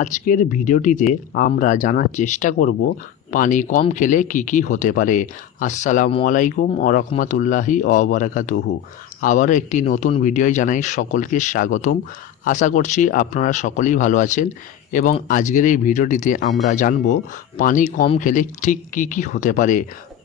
আজকের ভিডিওটিতে আমরা জানার চেষ্টা করব, পানি কম খেলে কি কি হতে পারে। আসসালামু আলাইকুম আরহামতুল্লাহি অবরাকাতুহু আবারও একটি নতুন ভিডিও জানাই সকলকে স্বাগতম। আশা করছি আপনারা সকলেই ভালো আছেন এবং আজকের এই ভিডিওটিতে আমরা জানব, পানি কম খেলে ঠিক কি কি হতে পারে।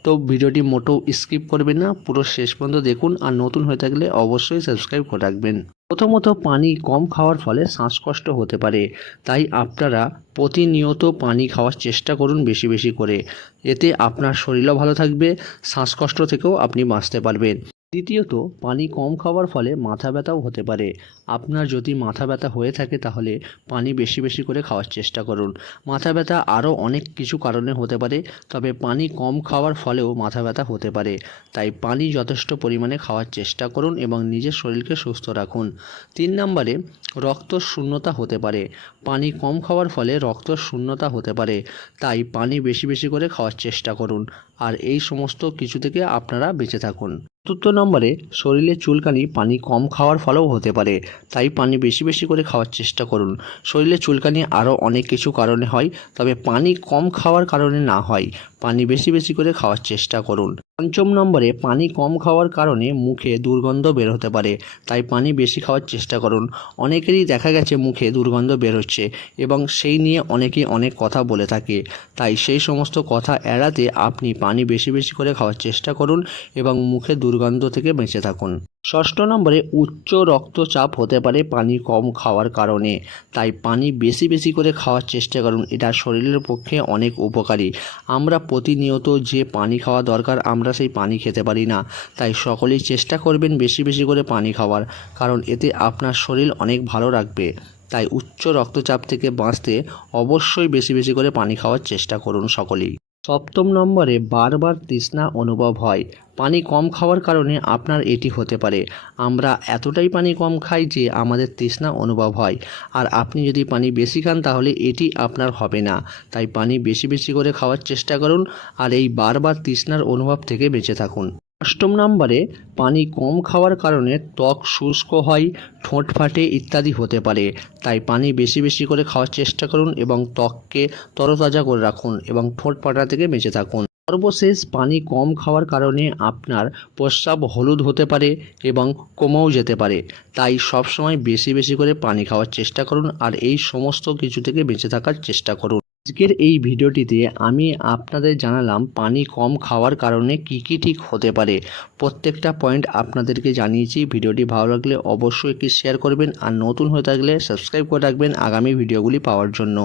তো ভিডিওটি মোটেও স্কিপ করবেন না, পুরো শেষ পর্যন্ত দেখুন আর নতুন হয়ে থাকলে অবশ্যই সাবস্ক্রাইব করে রাখবেন। প্রথমত পানি কম খাওয়ার ফলে শ্বাসকষ্ট হতে পারে, তাই আপনারা প্রতিনিয়ত পানি খাওয়ার চেষ্টা করুন বেশি বেশি করে। এতে আপনার শরীরও ভালো থাকবে, শ্বাসকষ্ট থেকেও আপনি বাঁচতে পারবেন। দ্বিতীয়ত, পানি কম খাওয়ার ফলে মাথা ব্যথাও হতে পারে। আপনার যদি মাথা ব্যথা হয়ে থাকে তাহলে পানি বেশি বেশি করে খাওয়ার চেষ্টা করুন। মাথা ব্যথা আরও অনেক কিছু কারণে হতে পারে, তবে পানি কম খাওয়ার ফলেও মাথা ব্যথা হতে পারে। তাই পানি যথেষ্ট পরিমাণে খাওয়ার চেষ্টা করুন এবং নিজের শরীরকে সুস্থ রাখুন। তিন নম্বরে, রক্ত শূন্যতা হতে পারে। পানি কম খাওয়ার ফলে রক্ত শূন্যতা হতে পারে, তাই পানি বেশি বেশি করে খাওয়ার চেষ্টা করুন। আর এই সমস্ত কিছু থেকে আপনারা বেঁচে থাকুন। চতুর্থ নম্বরে শরীরে চুলকানি, পানি কম খাওয়ার ফলেও হতে পারে, তাই পানি বেশি বেশি করে খাওয়ার চেষ্টা করুন। শরীরে চুলকানি আরও অনেক কিছু কারণে হয়, তবে পানি কম খাওয়ার কারণে না হয়, পানি বেশি বেশি করে খাওয়ার চেষ্টা করুন। পঞ্চম নম্বরে পানি কম খাওয়ার কারণে মুখে দুর্গন্ধ বের হতে পারে, তাই পানি বেশি খাওয়ার চেষ্টা করুন। অনেকেরই দেখা গেছে মুখে দুর্গন্ধ বের হচ্ছে এবং সেই নিয়ে অনেকেই অনেক কথা বলে থাকে। তাই সেই সমস্ত কথা এড়াতে আপনি পানি বেশি বেশি করে খাওয়ার চেষ্টা করুন এবং মুখে দুর্গন্ধ থেকে বেঁচে থাকুন। ষষ্ঠ নম্বরে উচ্চ রক্তচাপ হতে পারে পানি কম খাওয়ার কারণে, তাই পানি বেশি বেশি করে খাওয়ার চেষ্টা করুন। এটা শরীরের পক্ষে অনেক উপকারী। আমরা প্রতিনিয়ত যে পানি খাওয়া দরকার আমরা সেই পানি খেতে পারি না। তাই সকলেই চেষ্টা করবেন বেশি বেশি করে পানি খাওয়ার, কারণ এতে আপনার শরীর অনেক ভালো রাখবে। তাই উচ্চ রক্তচাপ থেকে বাঁচতে অবশ্যই বেশি বেশি করে পানি খাওয়ার চেষ্টা করুন সকলেই। সপ্তম নম্বরে বারবার তৃষ্ণা অনুভব হয়। পানি কম খাওয়ার কারণে আপনার এটি হতে পারে। আমরা এতটাই পানি কম খাই যে আমাদের তৃষ্ণা অনুভব হয়। আর আপনি যদি পানি বেশি খান তাহলে এটি আপনার হবে না। তাই পানি বেশি বেশি করে খাওয়ার চেষ্টা করুন। আর এই বারবার তৃষ্ণার অনুভব থেকে বেঁচে থাকুন। অষ্টম নম্বরে পানি কম খাওয়ার কারণে ত্বক শুষ্ক হয়, ঠোঁট ফাটে ইত্যাদি হতে পারে। তাই পানি বেশি বেশি করে খাওয়ার চেষ্টা করুন এবং ত্বককে তরতাজা করে রাখুন এবং ঠোঁট ফাটা থেকে বেঁচে থাকুন। সর্বশেষ পানি কম খাওয়ার কারণে আপনার প্রস্রাব হলুদ হতে পারে এবং কমেও যেতে পারে। তাই সবসময় বেশি বেশি করে পানি খাওয়ার চেষ্টা করুন আর এই সমস্ত কিছু থেকে বেঁচে থাকার চেষ্টা করুন। আজকের এই ভিডিওটিতে আমি আপনাদের জানালাম পানি কম খাওয়ার কারণে কি কি ঠিক হতে পারে। প্রত্যেকটা পয়েন্ট আপনাদেরকে জানিয়েছি। ভিডিওটি ভালো লাগলে অবশ্যই একটি শেয়ার করবেন আর নতুন হয়ে থাকলে সাবস্ক্রাইব করে রাখবেন আগামী ভিডিওগুলি পাওয়ার জন্য।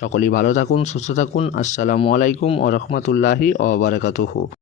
সকলেই ভালো থাকুন, সুস্থ থাকুন। আসসালামু আলাইকুম ও রহমতুল্লাহি ও বারাকাতুহু।